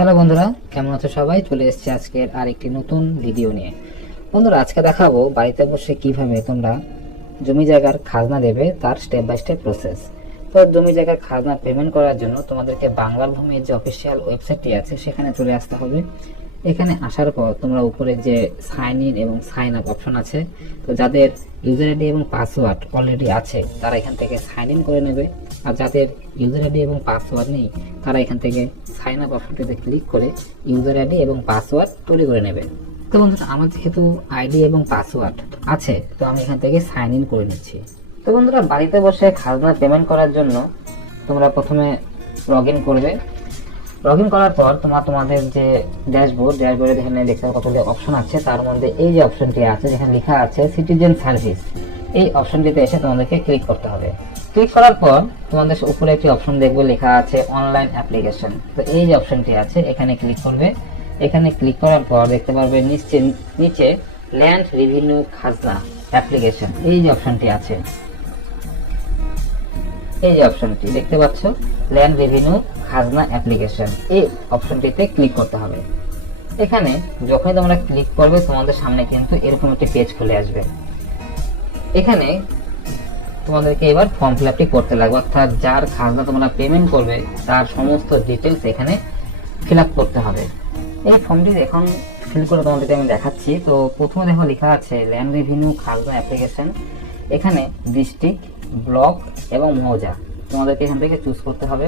Hello বন্ধুরা, কেমন আছো সবাই? চলে এসেছি আজকের আরেকটি নতুন ভিডিও নিয়ে। বন্ধুরা, আজকে দেখাবো বাড়িতে বসে কিভাবে তোমরা জমি জায়গার খাজনা দেবে, তার স্টেপ বাই স্টেপ প্রসেস। তো জমি জায়গার খাজনা পেমেন্ট করার জন্য তোমাদেরকে বাংলার ভূমির যে অফিসিয়াল ওয়েবসাইটটি আছে সেখানে চলে আসতে হবে। এখানে আসার পর তোমরা উপরে যে সাইন ইন এবং সাইন আপ অপশন আছে, তো যাদের ইউজার আইডি এবং পাসওয়ার্ড অলরেডি আছে তারা এখান থেকে সাইন ইন করে নেবে, আর যাদের ইউজার আইডি এবং পাসওয়ার্ড নেই তারা এখান থেকে সাইন আপ অপশনটিতে ক্লিক করে ইউজার আইডি এবং পাসওয়ার্ড তৈরি করে নেবে। তো বন্ধুরা, আমার যেহেতু আইডি এবং পাসওয়ার্ড আছে, তো আমি এখান থেকে সাইন ইন করে নিচ্ছি। তো বন্ধুরা, বাড়িতে বসে খাজনা পেমেন্ট করার জন্য তোমরা প্রথমে লগ ইন করবে। লগ ইন করার পর তোমাদের যে ড্যাশবোর্ডে এখানে দেখতে কতগুলো অপশন আছে, তার মধ্যে এই যে অপশনটি আছে যেখানে লেখা আছে সিটিজেন সার্ভিস, এই অপশনটিতে এসে তোমাদেরকে ক্লিক করতে হবে। ক্লিক করার পর তোমাদের উপরে একটি অপশন দেখবে লেখা আছে অনলাইন অ্যাপ্লিকেশন। তো এই যে অপশনটি আছে এখানে ক্লিক করবে। এখানে ক্লিক করার পর দেখতে পারবে নিচে ল্যান্ড রেভিনিউ খাজনা অ্যাপ্লিকেশন, এই যে অপশনটি আছে, এই যে অপশনটি দেখতে পাচ্ছ ল্যান্ড রেভিনিউ খাজনা অ্যাপ্লিকেশন, এই অপশনটিতে ক্লিক করতে হবে। এখানে যখনই তোমরা ক্লিক করবে তোমাদের সামনে কিন্তু এরকম একটি পেজ খুলে আসবে। এখানে তোমাদেরকে এবার ফর্ম ফিল আপটি করতে লাগবে, অর্থাৎ যার খাজনা তোমরা পেমেন্ট করবে তার সমস্ত ডিটেলস এখানে ফিল আপ করতে হবে। এই ফর্মটি এখন ফিল করে তোমাদেরকে আমি দেখাচ্ছি। তো প্রথমে দেখো লেখা আছে ল্যান্ড রেভিনিউ খাজনা অ্যাপ্লিকেশন। এখানে ডিস্ট্রিক্ট, ব্লক এবং মৌজা তোমাদেরকে এখান থেকে চুজ করতে হবে।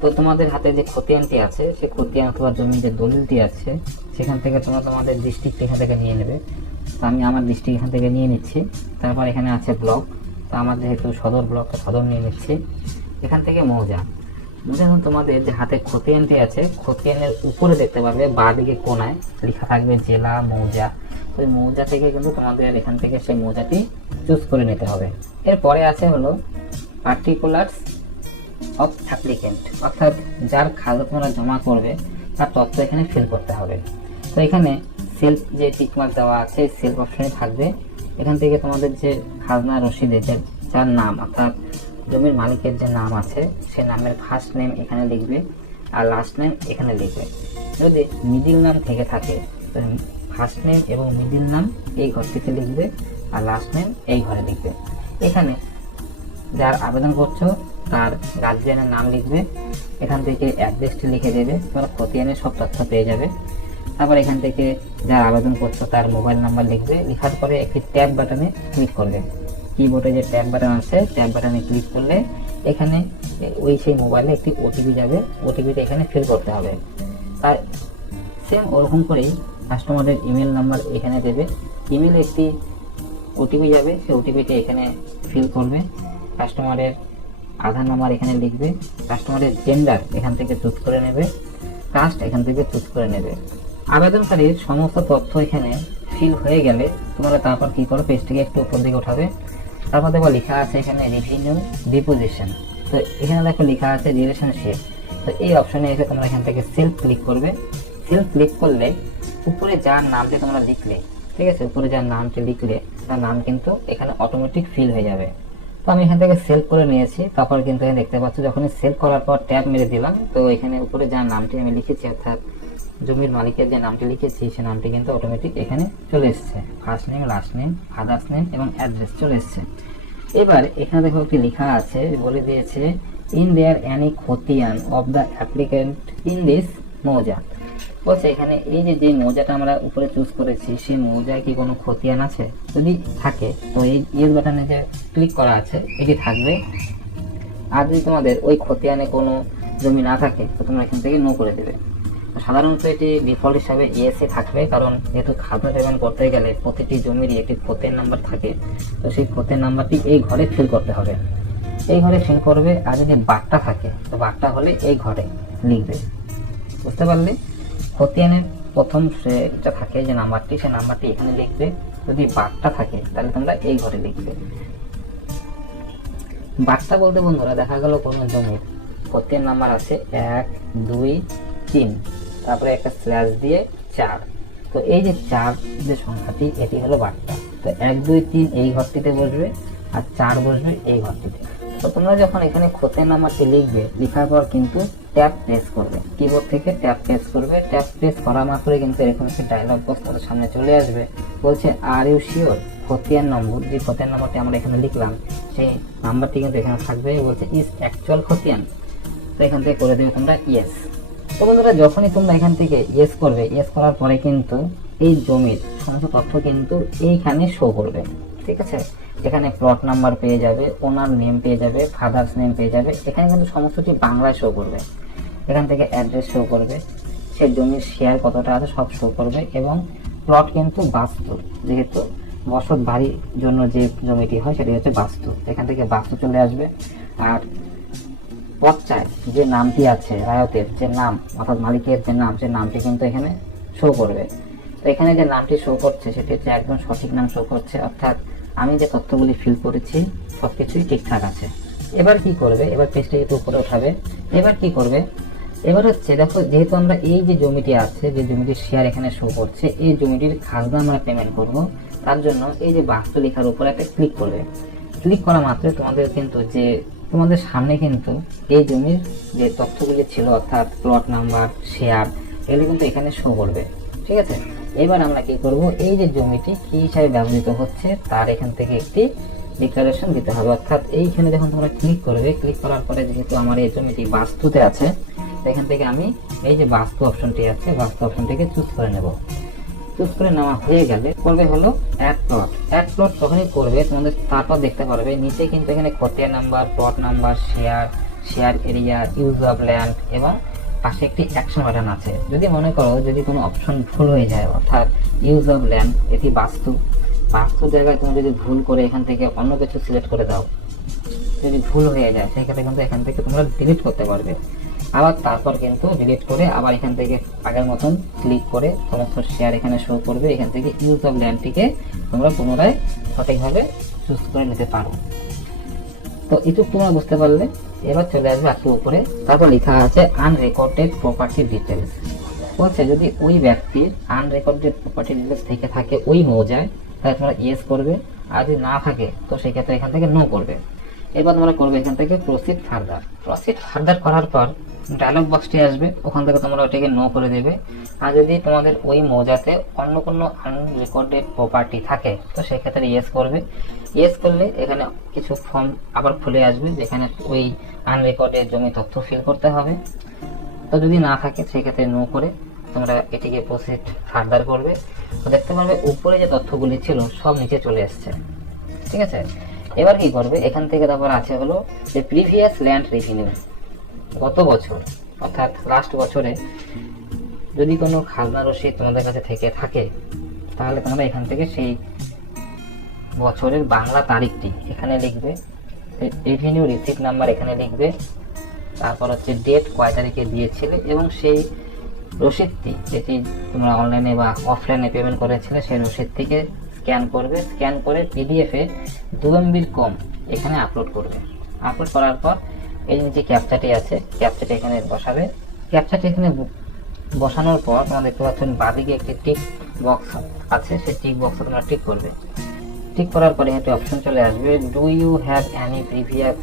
তো তোমাদের হাতে যে খতিয়ানটি আছে সেই খতিয়ান অথবা জমির যে দলিলটি আছে সেখান থেকে তোমরা তোমাদের ডিস্ট্রিক্ট এখান থেকে নিয়ে নেবে। তো আমি আমার ডিস্ট্রিক্ট এখান থেকে নিয়ে নিচ্ছি। তারপর এখানে আছে ব্লক, তো আমার যেহেতু সদর ব্লক, সদর নিয়ে নিচ্ছি। এখান থেকে মৌজা, যখন তোমাদের যে হাতে খতিয়ানটি আছে খতিয়ানের উপরে দেখতে পারবে বাঁ দিকে কোনায় লেখা থাকবে জেলা মৌজা। ওই মৌজা থেকে কিন্তু তোমাদের এখান থেকে সেই মৌজাটি চুজ করে নিতে হবে। এরপরে আছে হলো পার্টিকুলার্স অফ অ্যাপ্লিকেন্ট, অর্থাৎ যার খাজনা তোমরা জমা করবে তার তথ্য এখানে ফিল করতে হবে। তো এখানে সেলফ যে টিকমার্ক দেওয়া আছে সেলফ অপশনে থাকবে। এখান থেকে তোমাদের যে খাজনা রসিদে যার নাম অর্থাৎ জমির মালিকের যে নাম আছে সে নামের ফার্স্ট নেম এখানে লিখবে আর লাস্ট নেম এখানে লিখবে। যদি মিডিল নাম থেকে থাকে তো ফার্স্ট নেম এবং মিডিল নাম এই ঘরটিতে লিখবে আর লাস্ট নেম এই ঘরে লিখবে। এখানে যার আবেদন করছো তার গার্জিয়ানের নাম লিখবে, এখান থেকে অ্যাড্রেসটি লিখে দেবে, তোমরা খতিয়ানের সব তথ্য পেয়ে যাবে। তারপর এখান থেকে যার আবেদন করছো তার মোবাইল নাম্বার লিখবে, লেখার পরে একটি ট্যাব বাটনে ক্লিক করবে। কিবোর্ডে যে ট্যাব বাটন আছে ট্যাব বাটনে ক্লিক করলে এখানে সেই মোবাইলে একটি ওটিপি যাবে, ওটিপিটা এখানে ফিল করতে হবে। তার সেম ওরকম করেই কাস্টমারের ইমেল নাম্বার এখানে দেবে, ইমেলে একটি ওটিপি যাবে, সেই ওটিপিটা এখানে ফিল করবে। কাস্টমারের আধার নাম্বার এখানে লিখবে, কাস্টমারের জেন্ডার এখান থেকে চুজ করে নেবে, কাস্ট এখান থেকে চুজ করে নেবে। আবেদনকারীর সমস্ত তথ্য এখানে ফিল হয়ে গেলে তোমরা তারপর কি করো, পেজটিকে একটু উপর দিকে উঠাবে। তারপর দেখো লেখা আছে এখানে রেভিনিউ ডিপোজিশন। তো এখানে দেখো লেখা আছে রিলেশনশিপ। তো এই অপশনে এসে তোমরা এখান থেকে সেলফ ক্লিক করবে। সেলফ ক্লিক করলে উপরে যার নামটি তোমরা লিখলে, ঠিক আছে, উপরে যার নামটি লিখলে তার নাম কিন্তু এখানে অটোমেটিক ফিল হয়ে যাবে। তো আমি এখান থেকে সেভ করে নিয়েছি। তারপর কিন্তু এখানে দেখতে পাচ্ছ যখন সেভ করার পর ট্যাব মেরে দিলাম, তো এখানে উপরে যার নামটি আমি লিখেছি অর্থাৎ জমির মালিকের যে নামটি লিখেছি সেই নামটি কিন্তু অটোমেটিক এখানে চলে এসছে, first name, last name, father's name এবং অ্যাড্রেস চলে এসছে। এবার এখানে দেখো একটি লেখা আছে, বলে দিয়েছে ইন দেয়ার অ্যানি খতিয়ান of the applicant in this মৌজা। বলছে এখানে এই যে মৌজাটা আমরা উপরে চুজ করেছি সেই মৌজায় কি কোনো খতিয়ান আছে, যদি থাকে তো এই ইয়েস বাটনে যে ক্লিক করা আছে এটি থাকবে। আর যদি তোমাদের ওই খতিয়ানে কোনো জমি না থাকে তো তোমরা এখান থেকে নো করে দেবে। সাধারণত এটি ডিফল্ট হিসাবে ইয়েসে থাকবে, কারণ যেহেতু খাজনা পেমেন্ট করতে গেলে প্রতিটি জমিরই একটি খতিয়ান নাম্বার থাকে, তো সেই খতিয়ান নাম্বারটি এই ঘরে ফিল করতে হবে, এই ঘরে ফিল করবে। আর যদি বাট্টা থাকে তো বাট্টা হলে এই ঘরে লিখবে। বুঝতে পারলে? খতিয়ানের প্রথম যেটা থাকে যে নাম্বারটি, সেই নাম্বারটি এখানে লিখবে। যদি বাট্টা থাকে তাহলে তোমরা এই ঘরে লিখবে। বাট্টা বলতে বন্ধুরা দেখা গেল কোনো জমির খতিয়ান নাম্বার আছে 1, 2, 3, তারপরে একটা স্ল্যাশ দিয়ে 4। তো এই যে 4 যে সংখ্যাটি এটি হলো বাট্টা। তো 1, 2, 3 এই ঘরটিতে বসবে আর 4 বসবে এই ঘরটিতে। তো তোমরা যখন এখানে খতিয়ান নাম্বারটি লিখবে, লেখার পর কিন্তু ট্যাব প্রেস করবে, কিবোর্ড থেকে ট্যাব প্রেস করবে। ট্যাব প্রেস করা মাত্রই কিন্তু এরকম একটা ডায়লগ বক্স তোমাদের সামনে চলে আসবে, বলছে আর ইউ শিওর, খতিয়ান নম্বর, যে খতিয়ান নাম্বারটি আমরা এখানে লিখলাম সেই নাম্বারটি কিন্তু এখানে থাকবে, বলছে ইজ অ্যাকচুয়াল খতিয়ান। তো এখান থেকে করে দেবে তোমরা ইয়েস। তো বন্ধুরা যখনই তোমরা এখান থেকে ইয়েস করবে, ইয়েস করার পরে কিন্তু এই জমির সমস্ত তথ্য কিন্তু এইখানে শো করবে, ঠিক আছে। এখানে প্লট নাম্বার পেয়ে যাবে, ওনার নেম পেয়ে যাবে, ফাদার্স নেম পেয়ে যাবে। এখানে কিন্তু সমস্তটি বাংলায় শো করবে। এখান থেকে অ্যাড্রেস শো করবে, সে জমির শেয়ার কতটা আছে সব শো করবে, এবং প্লট কিন্তু বাস্তু, যেহেতু বসত বাড়ির জন্য যে জমিটি হয় সেটি হচ্ছে বাস্তু, এখান থেকে বাস্তু চলে আসবে। আর পর্চায় যে নামটি আছে, রায়তের যে নাম অর্থাৎ মালিকের যে নাম, সে নামটি কিন্তু এখানে শো করবে। তো এখানে যে নামটি শো করছে সেটি হচ্ছে একদম সঠিক নাম শো করছে, অর্থাৎ আমি যে তথ্যগুলি ফিল করেছি সবকিছুই ঠিকঠাক আছে। এবার কি করবে, এবার পেজটা একটু উপরে উঠাবে। এবার কি করবে, এবার হচ্ছে দেখো, যেহেতু আমরা এই যে জমিটি আছে, যে জমিটির শেয়ার এখানে শো করছে, এই জমিটির খাজনা আমরা পেমেন্ট করব। তার জন্য এই যে বাস্তু লেখার উপরে একটা ক্লিক করবে। ক্লিক করা মাত্র তোমাদের কিন্তু যে তোমাদের সামনে কিন্তু এই জমির যে তথ্যগুলি ছিল, অর্থাৎ প্লট নাম্বার, শেয়ার, এগুলো কিন্তু এখানে শো করবে, ঠিক আছে। এবার আমরা কি করব, এই যে জমিটি কি হিসাবে ব্যবহৃত হচ্ছে তার এখান থেকে একটি ডিক্লারেশন দিতে হবে। অর্থাৎ এইখানে যখন তোমরা ক্লিক করবে, ক্লিক করার পরে যেহেতু আমার এই জমিটি বাস্তুতে আছে, এখান থেকে আমি এই যে বাস্তু অপশনটি আছে, বাস্তু অপশনটিকে চুজ করে নেব। চুজ করে নেওয়া হয়ে গেলে করবে হলো অ্যাড প্লট। অ্যাড প্লট তখনই করবে তোমাদের, তারপর দেখতে পারবে নিচে কিন্তু এখানে খতিয়ান number, plot number, share area, use of land এবং পাশে একটি অ্যাকশন বাটন আছে। যদি মনে করো যদি কোনো অপশন ভুল হয়ে যায়, অর্থাৎ ইউজ অফ ল্যান্ড এটি বাস্তু জায়গায় তুমি যদি ভুল করে এখান থেকে অন্য কিছু সিলেক্ট করে দাও, যদি ভুল হয়ে যায় সেক্ষেত্রে কিন্তু এখান থেকে তোমরা ডিলিট করতে পারবে। আবার তারপর কিন্তু ডিলিট করে আবার এখান থেকে আগের মতন ক্লিক করে সমস্ত শেয়ার এখানে শো করবে। এখান থেকে ইউজ অফ ল্যান্ডটিকে তোমরা পুনরায় সঠিকভাবে চুজ করে নিতে পারো। তো এটুকু তোমরা বুঝতে পারলে। এবার চলে আসবে একটু উপরে, তারপর লেখা আছে আনরেকর্ডেড প্রপার্টি ডিটেলস। বলছে যদি ওই ব্যক্তির আনরেকর্ডেড প্রপার্টি ডিটেলস থেকে থাকে ওই মৌজায়, তাহলে তোমরা ইয়েস করবে, আর যদি না থাকে তো সেক্ষেত্রে এখান থেকে নো করবে। এবার তোমরা করবে এখান থেকে প্রসিড ফার্দার। প্রসিড ফার্দার করার পর ডায়লগ বক্সটি আসবে, ওখান থেকে তোমরা ওটাকে নো করে দেবে। আর যদি তোমাদের ওই মৌজাতে অন্য কোনো আনরেকর্ডেড প্রপার্টি থাকে তো সেক্ষেত্রে ইয়েস করবে। ইয়েস করলে এখানে কিছু ফর্ম আবার খুলে আসবে, যেখানে ওই আনরেকর্ডেড জমি তথ্য ফিল করতে হবে। তো যদি না থাকে সেক্ষেত্রে নো করে তোমরা এটিকে প্রসিড ফার্দার করবে। তো দেখতে পারবে উপরে যে তথ্যগুলি ছিল সব নিচে চলে এসছে, ঠিক আছে। এবার কি করবে, এখান থেকে তারপর আছে হলো যে প্রিভিয়াস ল্যান্ড রেভিনিউ, গত বছর অর্থাৎ লাস্ট বছরে যদি কোনো খাজনা রসিদ তোমাদের কাছে থেকে থাকে তাহলে তোমরা এখান থেকে সেই বছরের বাংলা তারিখটি এখানে লিখবে, রেভিনিউ রিসিপ্ট নাম্বার এখানে লিখবে, তারপর হচ্ছে ডেট কয় তারিখে দিয়েছিলে এবং সেই রসিদটি যেটি তোমরা অনলাইনে বা অফলাইনে পেমেন্ট করেছিলে সেই রসিদটিকে স্ক্যান করবে। স্ক্যান করে পিডিএফে 2 MB কম এখানে আপলোড করবে। আপলোড করার পর এই যে ক্যাপচাটি আছে, ক্যাপচাটি এখানে বসাবে। ক্যাপচাটি এখানে বসানোর পর তোমরা দেখতে পাচ্ছেন বাঁদিকে একটি টিক বক্স আছে, সেই টিক বক্সে তোমরা টিক করবে। টিক করার পরে একটি অপশন চলে আসবে, do you have any previous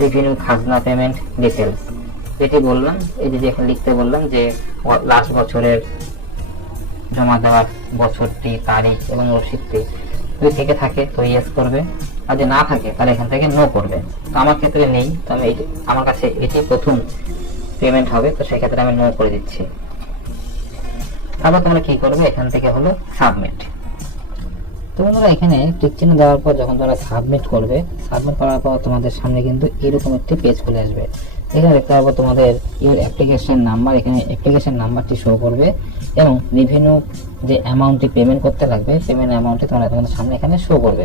revenue খাজনা পেমেন্ট ডিটেলস। যেটি বললাম, এই যে এখানে লিখতে বললাম যে লাস্ট বছরের জমা দেওয়ার বছরটি, তারিখ এবং রসিদটি যদি থেকে থাকে তো ইয়েস করবে, আর যদি না থাকে তাহলে এখান থেকে নো করবে। তো আমার ক্ষেত্রে নেই, তো আমি আমার কাছে এটি প্রথম পেমেন্ট হবে, তো সেক্ষেত্রে আমি নো করে দিচ্ছি। তারপর তোমরা কি করবে, এখান থেকে হলো সাবমিট। তো বন্ধুরা এখানে টিক চিহ্ন দেওয়ার পর যখন তোমরা সাবমিট করবে, সাবমিট করার পর তোমাদের সামনে কিন্তু এরকম একটি পেজ খুলে আসবে। এখানে দেখতে পাবো তোমাদের ইউর অ্যাপ্লিকেশন নাম্বার, এখানে অ্যাপ্লিকেশন নাম্বারটি শো করবে এবং রেভিনিউ যে অ্যামাউন্টটি পেমেন্ট করতে লাগবে, পেমেন্ট অ্যামাউন্টটি তোমাদের সামনে এখানে শো করবে।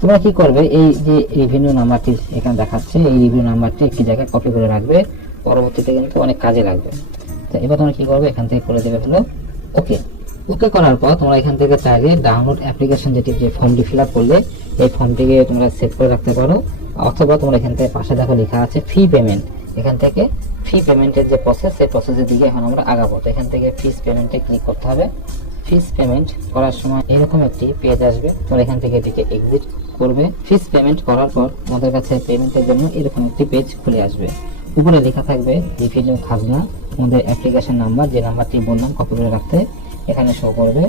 তোমরা কি করবে, এই যে রেভিনিউ নাম্বারটি এখানে দেখাচ্ছে, এই রেভিনিউ নাম্বারটি একটি জায়গায় কপি করে রাখবে, পরবর্তীতে কিন্তু অনেক কাজে লাগবে। তো এবার তোমরা কি করবে, এখান থেকে করে দেবে হলো ওকে। ওকে করার পর তোমরা এখান থেকে চাইলে ডাউনলোড অ্যাপ্লিকেশন যে ফর্মটি ফিল আপ করলে এই ফর্মটিকে তোমরা সেভ করে রাখতে পারো, অথবা তোমরা এখান থেকে পাশে দেখো লেখা আছে ফি পেমেন্ট, এখান থেকে ফি পেমেন্টের যে প্রসেস, সেই প্রসেসের দিকে এখন আমরা আগাবো। তো এখান থেকে ফিস পেমেন্টে ক্লিক করতে হবে। ফিস পেমেন্ট করার সময় এরকম একটি পেজ আসবে, তোমরা এখান থেকে এটিকে এক্সিট করবে। ফিস পেমেন্ট করার পর তোমাদের কাছে পেমেন্টের জন্য এরকম একটি পেজ খুলে আসবে। উপরে লেখা থাকবে রেভিনিউ খাজনা, তোমাদের অ্যাপ্লিকেশন নাম্বার, যে নাম্বারটি বললাম কপি করে রাখতে, এখানে শো করবে।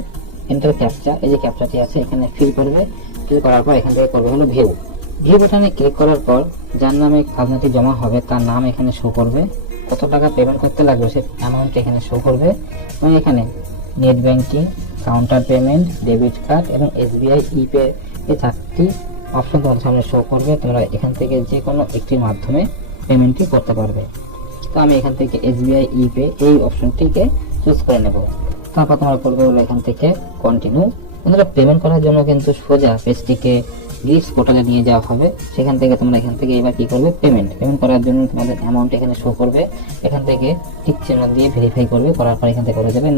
এন্টার ক্যাপচা, এই যে ক্যাপচাটি আছে এখানে ফিল করবে। ফিল করার পর এখান থেকে করবে হলো ভিউ। ভিউ বাটনে ক্লিক করার পর যার নামে খাজনাটি জমা হবে তার নাম এখানে শো করবে, কত টাকা পেমেন্ট করতে লাগবে সে অ্যামাউন্ট এখানে শো করবে, এবং এখানে net banking, counter payment, debit card এবং এসবিআই ইপে এই 4টি অপশন তোমাদের সামনে শো করবে। তোমরা এখান থেকে যে কোনো একটির মাধ্যমে পেমেন্টটি করতে পারবে। তো আমি এখান থেকে এসবিআই ইপে এই অপশনটিকে চুজ করে নেব। তারপর তোমরা করবে হলো এখান থেকে কন্টিনিউ। তোমরা পেমেন্ট করার জন্য কিন্তু সোজা পেজটিকে গ্রিপস পোর্টালে নিয়ে যাওয়া হবে। সেখান থেকে তোমরা এখান থেকে এবার কি করবে, পেমেন্ট করার জন্য তোমাদের অ্যামাউন্ট এখানে শো করবে। এখান থেকে টিক চিহ্ন দিয়ে ভেরিফাই করবে, করার পর এখান থেকে করে যাবে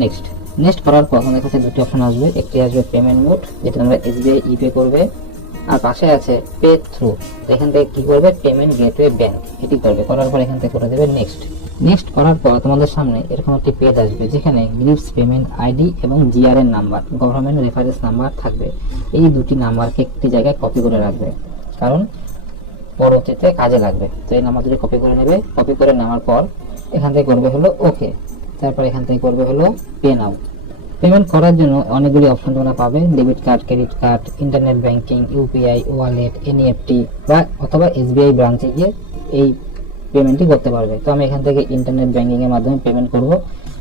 নেক্সট করার পর তোমাদের কাছে দুটি অপশন আসবে। একটি আসবে পেমেন্ট মোড, যেটা তোমরা এসবিআই ইপে করবে, আর পাশে আছে পে থ্রু। এখান থেকে কি করবে, পেমেন্ট গেটওয়ে ব্যাংক, এটি করবে। করার পর এখান থেকে করে দেবে নেক্সট করার পর তোমাদের সামনে এরকম একটি পেজ আসবে যেখানে গ্রিপস পেমেন্ট আইডি এবং GRN number, government reference number থাকবে। এই দুটি নাম্বারকে একটি জায়গায় কপি করে রাখবে, কারণ পরবর্তীতে কাজে লাগবে। তো এই নাম্বার দুটি কপি করে নেবে। কপি করে নেওয়ার পর এখান থেকে করবে হলো ওকে। তারপর এখান থেকে করবে হলো পে নাও। পেমেন্ট করার জন্য অনেকগুলি অপশন তোমরা পাবে, debit card, credit card, internet banking, UPI, wallet, NEFT বা অথবা এসবিআই ব্রাঞ্চে গিয়ে এই পেমেন্টটি করতে পারবে। তো আমি এখান থেকে ইন্টারনেট ব্যাংকিং এর মাধ্যমে পেমেন্ট করব।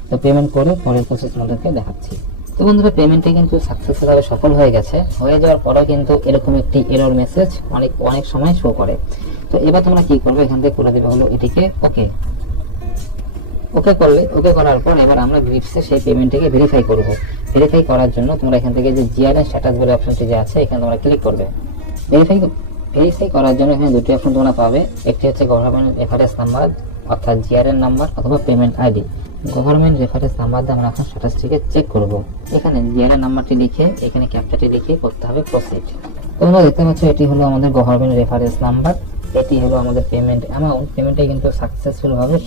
তো পেমেন্ট করে পরের প্রসেস তোমাদেরকে দেখাচ্ছি। তো বন্ধুরা, পেমেন্টটি কিন্তু সাকসেসফুলভাবে সফল হয়ে গেছে। হয়ে যাওয়ার পরেও কিন্তু এরকম একটি এরর মেসেজ অনেক সময় শো করে। তো এবার তোমরা কি করবে, এখান থেকে করে দেবে হলো এটিকে ওকে করার পর এবার আমরা গ্রিপসে সেই পেমেন্টটিকে ভেরিফাই করব। ভেরিফাই করার জন্য তোমরা এখান থেকে যে জিআরএন স্ট্যাটাস বলে অপশনটি যে আছে এখানে তোমরা ক্লিক করবে। ভেরিফাই করার জন্য এখানে দুটি অপশন তোমরা পাবে। একটি হচ্ছে গভর্নমেন্ট রেফারেন্স নাম্বার অর্থাৎ জিআরএন নাম্বার অথবা payment ID. Government reference number দিয়ে আমরা এখন স্ট্যাটাসটিকে চেক করব। এখানে জিআরএন নাম্বারটি লিখে এখানে ক্যাপচাটি লিখে করতে হবে প্রসিড। তোমরা দেখতে পাচ্ছ এটি হলো আমাদের গভর্নমেন্ট রেফারেন্স নাম্বার, এটি হলো আমাদের পেমেন্ট অ্যামাউন্ট। পেমেন্টটি কিন্তু সাকসেসফুল ভাবে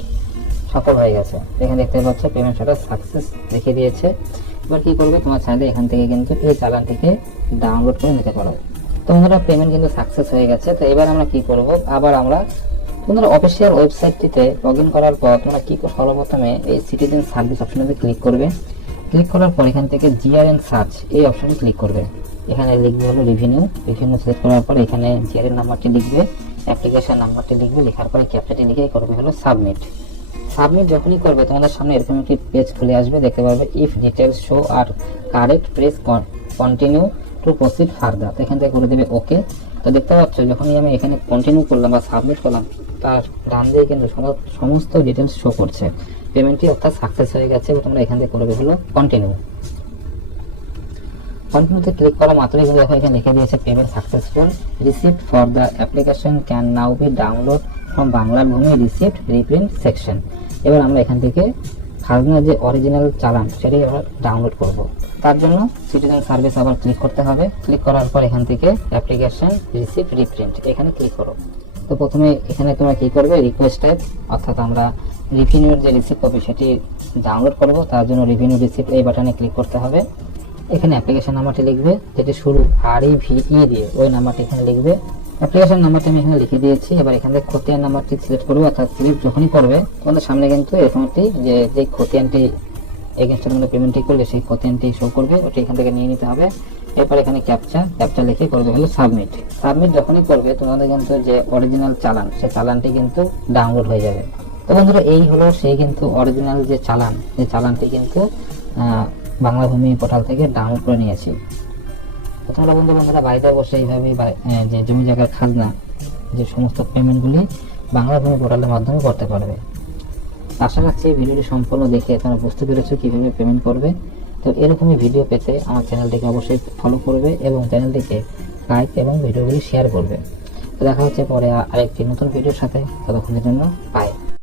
সফল হয়ে গেছে। এখানে দেখতে পাচ্ছ পেমেন্ট স্ট্যাটাস সাকসেস লিখে দিয়েছে। এবার কি করবে, তোমার চাইলে এখান থেকে কিন্তু এই চালানটিকে ডাউনলোড করে নিতে পারো। তোমরা পেমেন্ট কিন্তু সাকসেস হয়ে গেছে। তো এবার আমরা কি করব, আবার আমরা তোমরা অফিসিয়াল ওয়েবসাইটটিতে লগইন করার পর তোমরা কি সর্বপ্রথমে এই সিটিজেন সার্ভিস অপশনে ক্লিক করবে। ক্লিক করার পর এখান থেকে জিআরএন সার্চ এই অপশনে ক্লিক করবে। এখানে লিখবে হলো রেভিনিউ সিলেক্ট করার পর এখানে জিআরএন নাম্বারটি লিখবে, অ্যাপ্লিকেশন নাম্বারটি লিখবে, লেখার পরে ক্যাপচাটি লিখে করবে হলো সাবমিট যখনই করবে তোমাদের সামনে এরকম একটি পেজ খুলে আসবে। দেখতে পারবে if details show are correct press continue to proceed further. এখান থেকে করে দেবে ওকে। তো দেখতে পাচ্ছ যখনই আমি এখানে কন্টিনিউ করলাম বা সাবমিট করলাম তার ডান দিকে কিন্তু সমস্ত ডিটেলস শো করছে। পেমেন্টটি অর্থাৎ সাকসেস হয়ে গেছে। তোমরা এখান থেকে করবে হলো কন্টিনিউতে ক্লিক করা মাত্রই কিন্তু দেখো এখানে লিখে দিয়েছে payment successful, receipt for the application can now be download from Banglar Bhumi receipt reprint section. এবার আমরা এখান থেকে খাজনার যে অরিজিনাল চালান সেটাই আমরা ডাউনলোড করব। তার জন্য সিটিজেন সার্ভিস আবার ক্লিক করতে হবে। ক্লিক করার পর এখান থেকে অ্যাপ্লিকেশন রিসিপ্ট রিপ্রিন্ট এখানে ক্লিক করো। তো প্রথমে এখানে তোমরা কি করবে, রিকোয়েস্ট টাইপ অর্থাৎ আমরা রেভিনিউর যে রিসিপ্ট কপি সেটি ডাউনলোড করব। তার জন্য রেভিনিউ রিসিপ্ট এই বাটনে ক্লিক করতে হবে। এখানে অ্যাপ্লিকেশন নাম্বারটি লিখবে, যেটি শুরু REVE দিয়ে, ওই নাম্বারটি এখানে লিখবে। অ্যাপ্লিকেশন নাম্বারটি আমি এখানে লিখে দিয়েছি। এবার এখান থেকে খতিয়ান নাম্বারটি সিলেক্ট করবো, অর্থাৎ স্লিপ যখনই করবে তোমাদের সামনে কিন্তু এরকম একটি যে খতিয়ানটি এগেনস্টে তোমরা পেমেন্টটি করলে সেই খতিয়ানটি শো করবে, ওটি এখান থেকে নিয়ে নিতে হবে। এরপর এখানে ক্যাপচা লিখে করবে হলো সাবমিট যখনই করবে তোমাদের কিন্তু যে অরিজিনাল চালান সেই চালানটি কিন্তু ডাউনলোড হয়ে যাবে। তো বন্ধুরা, এই হলো সেই কিন্তু অরিজিনাল যে চালানটি কিন্তু বাংলা ভূমি পোর্টাল থেকে ডাউনলোড করে নিয়েছি। তোমরা বন্ধুরা বাড়িতে বসে এইভাবে যে জমি জায়গার খাজনা যে সমস্ত পেমেন্টগুলি বাংলা ভূমি পোর্টালের মাধ্যমে করতে পারবে। আশা রাখছি ভিডিওটি সম্পূর্ণ দেখে তোমরা বুঝতে পেরেছো কিভাবে পেমেন্ট করবে। তো এরকমই ভিডিও পেতে আমার চ্যানেলটিকে অবশ্যই ফলো করবে এবং চ্যানেলটিকে লাইক এবং ভিডিওগুলি শেয়ার করবে। তো দেখা হচ্ছে পরে আরেকটি নতুন ভিডিওর সাথে। ততক্ষণের জন্য বাই।